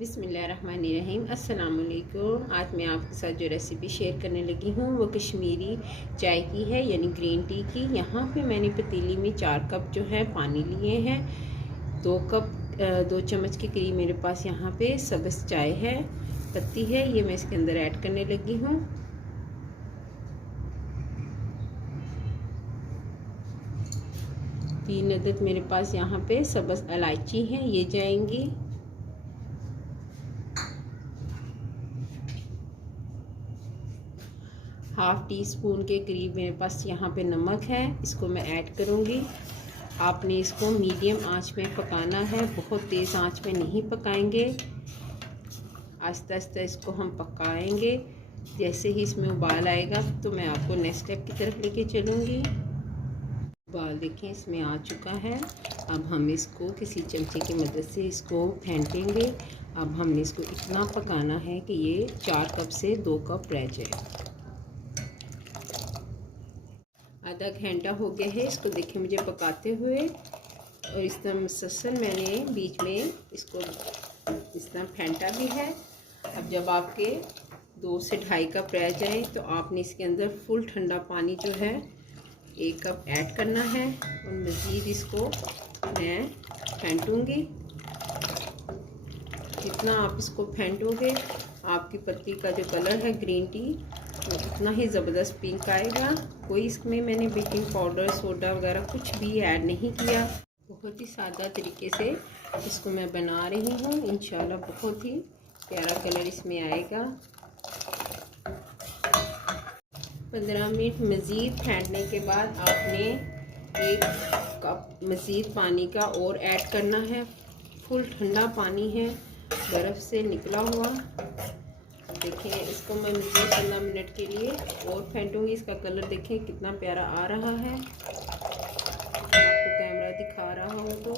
बिस्मिल्लाहिर्रहमानिर्रहीम। अस्सलाम वालेकुम। आज मैं आपके साथ जो रेसिपी शेयर करने लगी हूँ वो कश्मीरी चाय की है, यानी ग्रीन टी की। यहाँ पे मैंने पतीली में 4 कप जो है पानी लिए हैं। 2 चम्मच के करीब मेरे पास यहाँ पे सब्ज़ चाय है, पत्ती है, ये मैं इसके अंदर ऐड करने लगी हूँ। तीन अदद मेरे पास यहाँ पे सब्ज़ इलायची हैं, ये जाएंगी। हाफ़ टी स्पून के करीब मेरे पास यहाँ पे नमक है, इसको मैं ऐड करूँगी। आपने इसको मीडियम आंच में पकाना है, बहुत तेज़ आंच में नहीं पकाएंगे। आहिस्ता आहिस्ता इसको हम पकाएंगे। जैसे ही इसमें उबाल आएगा तो मैं आपको नेक्स्ट स्टेप की तरफ लेके चलूँगी। उबाल देखें इसमें आ चुका है। अब हम इसको किसी चमचे की मदद से इसको फेंटेंगे। अब हमने इसको इतना पकाना है कि ये 4 कप से 2 कप रह जाए। आधा घंटा हो गया है इसको, देखें मुझे पकाते हुए। और इस तरह मुसलसल मैंने बीच में इसको इस तरह फेंटा भी है। अब जब आपके 2 से 2.5 कप रह जाए तो आपने इसके अंदर फुल ठंडा पानी जो है 1 कप ऐड करना है और मज़ीद इसको मैं फेंटूँगी। जितना आप इसको फेंटोगे आपकी पत्ती का जो कलर है ग्रीन टी वो इतना ही ज़बरदस्त पिंक आएगा। कोई इसमें मैंने बेकिंग पाउडर, सोडा वगैरह कुछ भी ऐड नहीं किया। बहुत ही सादा तरीके से इसको मैं बना रही हूँ। इंशाल्लाह बहुत ही प्यारा कलर इसमें आएगा। 15 मिनट मज़ीद फेंटने के बाद आपने 1 कप मज़ीद पानी का और ऐड करना है। फुल ठंडा पानी है, बर्फ़ से निकला हुआ। देखिए इसको मैं मज़ीद 15 मिनट के लिए और फेंटूँगी। इसका कलर देखें कितना प्यारा आ रहा है। आपको कैमरा दिखा रहा हूँ तो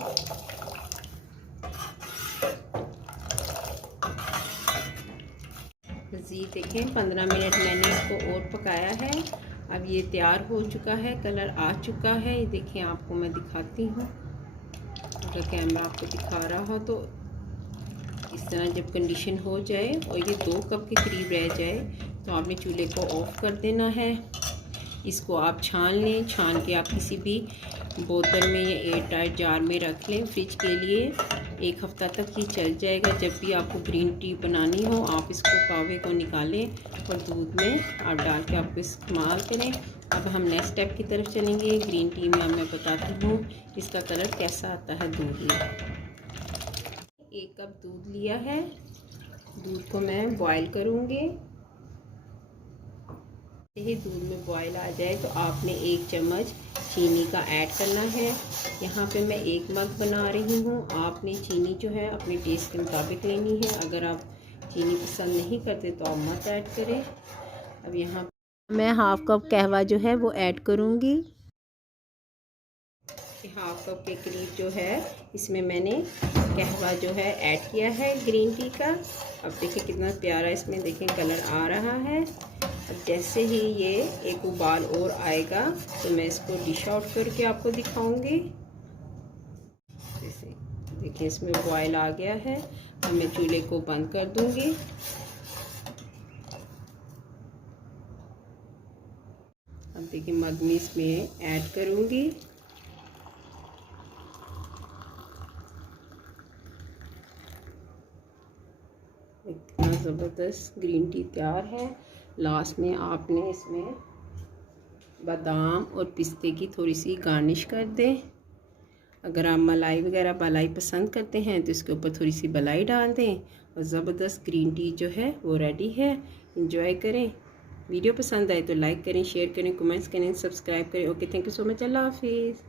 मज़ीद देखें 15 मिनट मैंने इसको और पकाया है। अब ये तैयार हो चुका है, कलर आ चुका है। ये देखें आपको मैं दिखाती हूँ, अगर कैमरा आपको दिखा रहा हो तो इस तरह जब कंडीशन हो जाए और ये 2 कप के करीब रह जाए तो आपने चूल्हे को ऑफ़ कर देना है। इसको आप छान लें। छान के आप किसी भी बोतल में या एयर टाइट जार में रख लें फ्रिज के लिए। 1 हफ़्ता तक ये चल जाएगा। जब भी आपको ग्रीन टी बनानी हो आप इसको कावे को निकालें और दूध में आप डाल के आप इस्तेमाल करें। अब हम नेक्स्ट स्टेप की तरफ चलेंगे। ग्रीन टी में अब मैं बताती हूँ इसका कलर कैसा आता है दूध में। 1 कप दूध लिया है, दूध को मैं बॉईल करूँगी। यही दूध में बॉईल आ जाए तो आपने 1 चम्मच चीनी का ऐड करना है। यहाँ पे मैं 1 मग बना रही हूँ। आपने चीनी जो है अपने टेस्ट के मुताबिक लेनी है। अगर आप चीनी पसंद नहीं करते तो आप मत ऐड करें। अब यहाँ मैं हाफ़ कप कहवा जो है वो ऐड करूँगी। 1/2 कप के करीब जो है इसमें मैंने कहवा जो है ऐड किया है ग्रीन टी का। अब देखिए कितना प्यारा इसमें देखें कलर आ रहा है। अब जैसे ही ये एक उबाल और आएगा तो मैं इसको डिश आउट करके आपको दिखाऊंगी। जैसे देखिए इसमें बॉयल आ गया है। अब मैं चूल्हे को बंद कर दूंगी। अब देखिए मग में इसमें ऐड करूंगी। इतना ज़बरदस्त ग्रीन टी तैयार है। लास्ट में आपने इसमें बादाम और पिस्ते की थोड़ी सी गार्निश कर दें। अगर आप मलाई पसंद करते हैं तो इसके ऊपर थोड़ी सी मलाई डाल दें और ज़बरदस्त ग्रीन टी जो है वो रेडी है। एंजॉय करें। वीडियो पसंद आए तो लाइक करें, शेयर करें, कमेंट्स करें, सब्सक्राइब करें। Okay, thank you so much. अल्लाह हाफिज़।